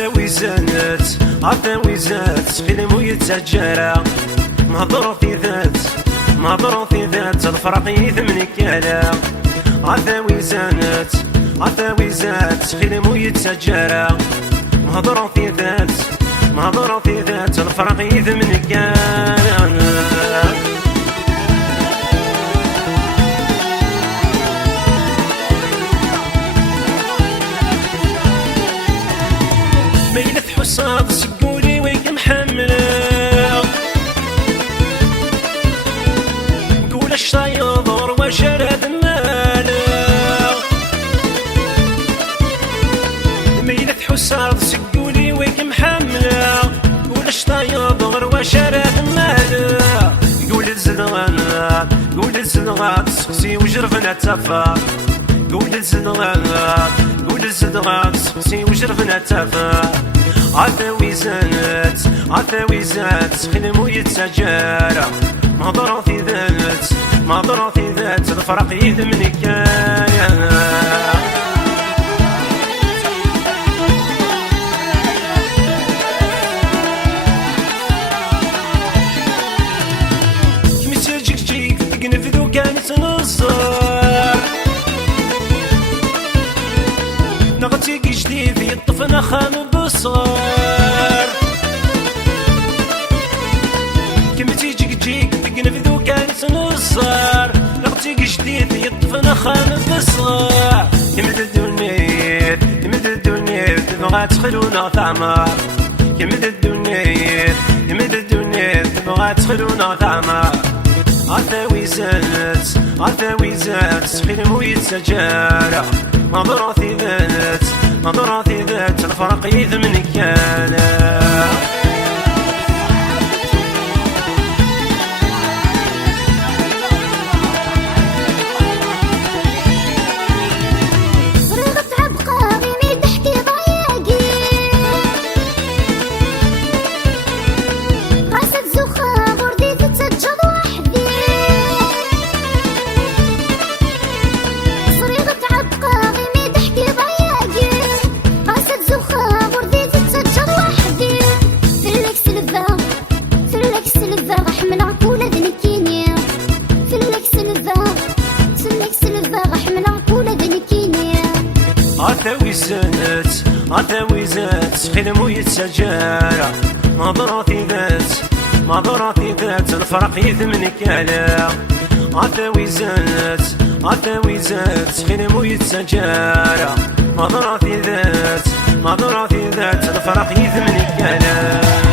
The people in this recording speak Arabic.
عثاوي زانت عثاوي زات فيلم ويتسجل مهضر في ذات مهضر في ذات الفرق يثمن كالا عثاوي زانت عثاوي زات فيلم ويتسجل مهضر في ذات مهضر في ذات الفرق يثمن كالا ميلة حصاد سقولي ويك محملة قول الشياضر وشرد المالا ميلة حصاد سقولي ويك محملة قول الشياضر وشرد المالا قول الزلغان قول الزلغان سقسي وجرفنا تفا قول الزلغان قول الزلغان سقسي وجرفنا تفا عثاوي زانت عثاوي زات فيلم ويتسجل مهضر في ذات مهضر في ذات الفرق يثمن كالا نغتي جديد في الطفنا خان بصار كم تيجي جيك تقنفذو كانت نصار نغتي جديد في الطفنا خان بصار يمد الدنيا يمد الدنيا تبغى تخلونا ثعمار يمد الدنيا يمد الدنيا تبغى تخلونا ثعمار عثاوي زانت عثاوي زات فيلم ويتسجل مهضر في ذات مهضر في ذات الفرق يثمن كالا عثاوي زانت عثاوي زات فيلم ويتسجل مهضر في ذات مهضر في ذات الفرق يثمن كالا عثاوي زانت عثاوي زات فيلم ويتسجل مهضر في ذات مهضر في ذات الفرق يثمن كالا